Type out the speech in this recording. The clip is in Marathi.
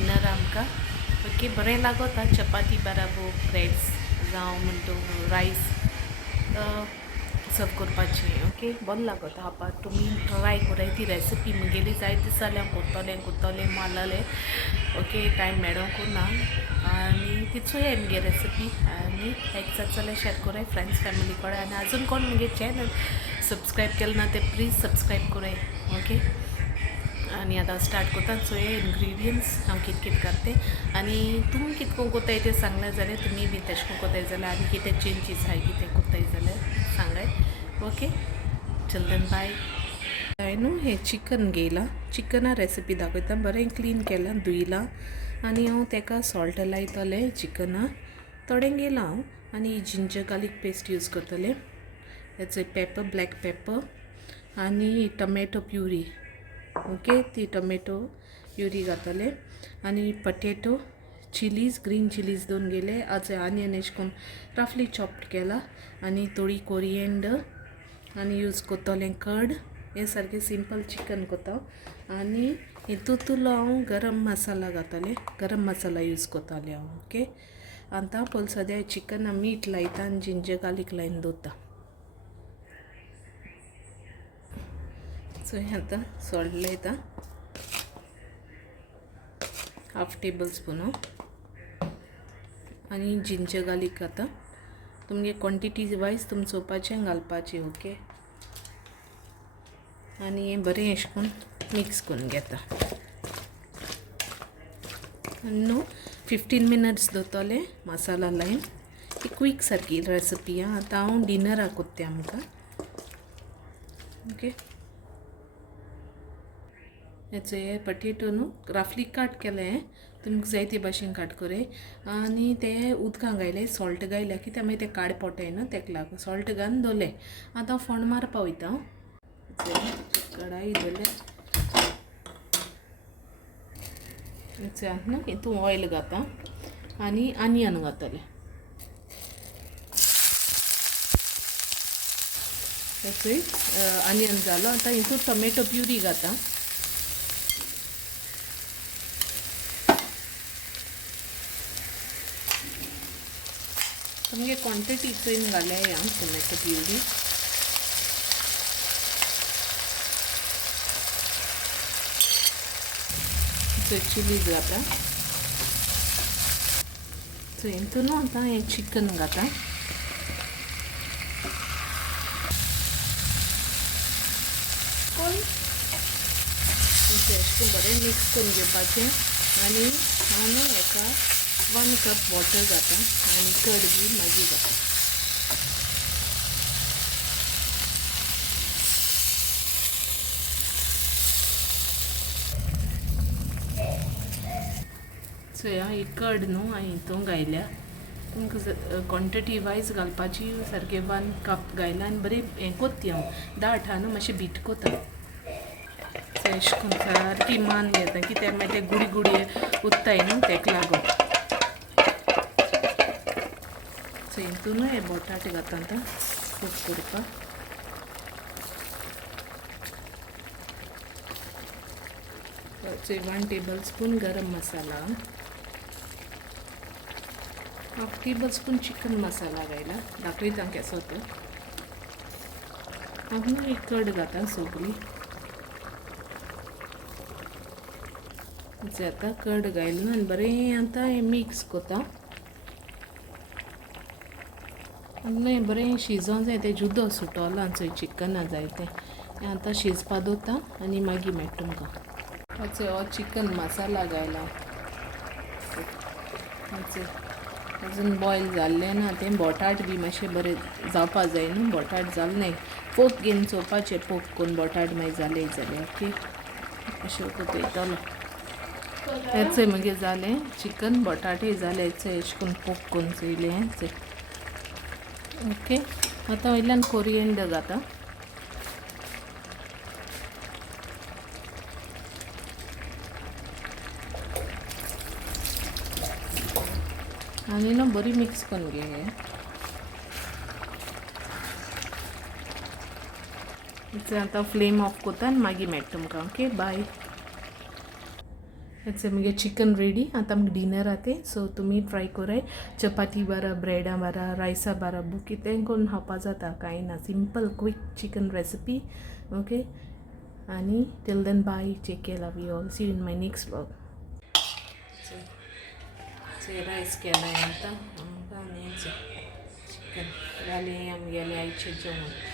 डिनर आमकां ओके बरें लागता चपाती बराबर ब्रेड्स जावं म्हणटा रायस सर्व करपाचें ओके बरें लागता खावपाक तुमी ट्राय कराय ती रेसिपी म्हगेली जाय दिसल्यार करतलें मारलेलें ओके टायम मेळोंक ना आनी ती चोया म्हगे रेसिपी आनी लायक जाल्यार शेअर कराय फ्रेंड्स फॅमिली कडेन आनी आजून कोण म्हगे चॅनल सबस्क्रायब केलें ना ते प्लीज सबस्क्रायब कराय ओके आनी आतां स्टार्ट कोता चोया इनग्रिडियंट्स हांव कितें घालतें आनी तुमी कितको कोताय तें सांगलें जाल्यार तुमी बी तेश कोन कोताय जाल्यार आनी कितें चेंजीस आहाय कितें कोताय जाल्यार सांगाय ओके चिल्ड्रन बाय हांवें न्हू हें चिकन घेयलां चिकना रेसिपी दाखयता बरें क्लीन केलां धुयलां आनी हांव तेका सॉल्ट लायतलें चिकना थोडें घेयलां हांव आनी जिंजर गार्लीक पेस्ट यूज करतलें हेचो पेपर ब्लॅक पेपर आनी टमॅटो प्युरी ओके ती टोमॅटो प्युरी घातले आनी पटेटो चिलीज ग्रीन चिलीज दोन गेले आज आनियन एश कोन रफली चॉप्ड केला आनी थोडी कोरिएंडर आनी यूज कोत्तोलें कर्ड हे सारकें सिंपल चिकन कोता आनी हितूंतलो हांव गरम मसाला घातले गरम मसाला यूज कोतालें हांव ओके आतां पळय सद्या चिकन मीठ लायता आनी जिंजर गार्लीक लायन दवरता सो आतां सॉल्ट लायता हाफ टेबल स्पून आनी जिंजर गार्लीक घाता तुमगे क्वॉन्टिटी वायज तुमी चोवपाचें घालपाचें ओके आनी हें बरें एश कोन मिक्स करून घेता आनी न्हू 15 मिनट्स दवरतलें मसाला लायन ती क्वीक सारकी रेसिपी आतां हांव डिनराक कोत्तें आमकां ओके हेचो हे पटेटो न्हू रफली कट केलें तुमकां जाय ते भाशेन कट करे आनी ते उदकां घायले सॉल्ट घायल्या कित्याक मागीर ते काड पोटाय न्हू तेका लागून सॉल्ट घालून दवरलें आतां फोंड मारपा वयता कडाई दवरलें न्हू हितून ऑयल घाता आनी आनियन घातलें हेचोय आनियन जालो आतां हितून टोमॅटो प्युरी घाता तुमगे क्वॉन्टिटी चोयन घाल्या हांव टोमॅटो प्युरी चिलीज घाता सो हितून आतां हें चिकन घाता अशें बरें मिक्स करून घेवपाचें आनी हांव न्हू हेका 1 कप वॉटर घाता आनी कर्ड बी मागीर घाता सो ही कर्ड न्हू हांवें हितून घायल्या तुमकां क्वॉन्टिटी वायज घालपाची सारकें 1 कप घायला आनी बरी हें कोत्ती हांव दाट हा न्हू मातशें बीट कोता एश कोन सारकी मान घेता कित्याक मागीर ते गुडी गुडी उत्ताय न्हू तेका लागून सो हितून हे बोटाटे घाता आतां कूक करपाक सो 1 टेबल स्पून गरम मसाला हाफ टेबल स्पून चिकन मसाला घायला दाखयता केसो तो हांव एक कर्ड घाता सगळी आतां कर्ड घायलें आनी बरें आतां हें मिक्स कोता आनी बरें शिजोवंक जाय तें जुदो सुटोलां चोय चिकना जाय तें आतां शिजपा दवरता आनी मागीर मेळटा तुमकां हो चिकन मसाला घायला अजून बॉयल जाल्लें ना तें बोटाट बी मातशें बरें जावपा जाय न्हू बोटाट जालें न्हय पोक घेवन चोवपाचें पोक करून बोटाट मागीर जालें जाल्यार ओके अशें कोतयतलो हेचो मागीर जालें चिकन बोटाटे जालें हेचो एश कोन्न पोक करून चोयलें हेचो ओके आतां वयल्यान कोरिएंडर घाता आनी न्हू बरी मिक्स करून घे आतां फ्लेम ऑफ कोता आनी मागीर मेळटा तुमकां ओके बाय हेचे मगे चिकन रेडी आतां आमकां डिनर आते सो तुमी ट्राय कोराय चपाती बारा ब्रेडा बारा रायसा बारा बूक कितें करून खावपा जाता कांय ना simple quick chicken recipe okay आनी till then bye take care love you all see you in my next vlog rice केलाय आतां आनी चिकन जालें आमगेलें आयचें जेवण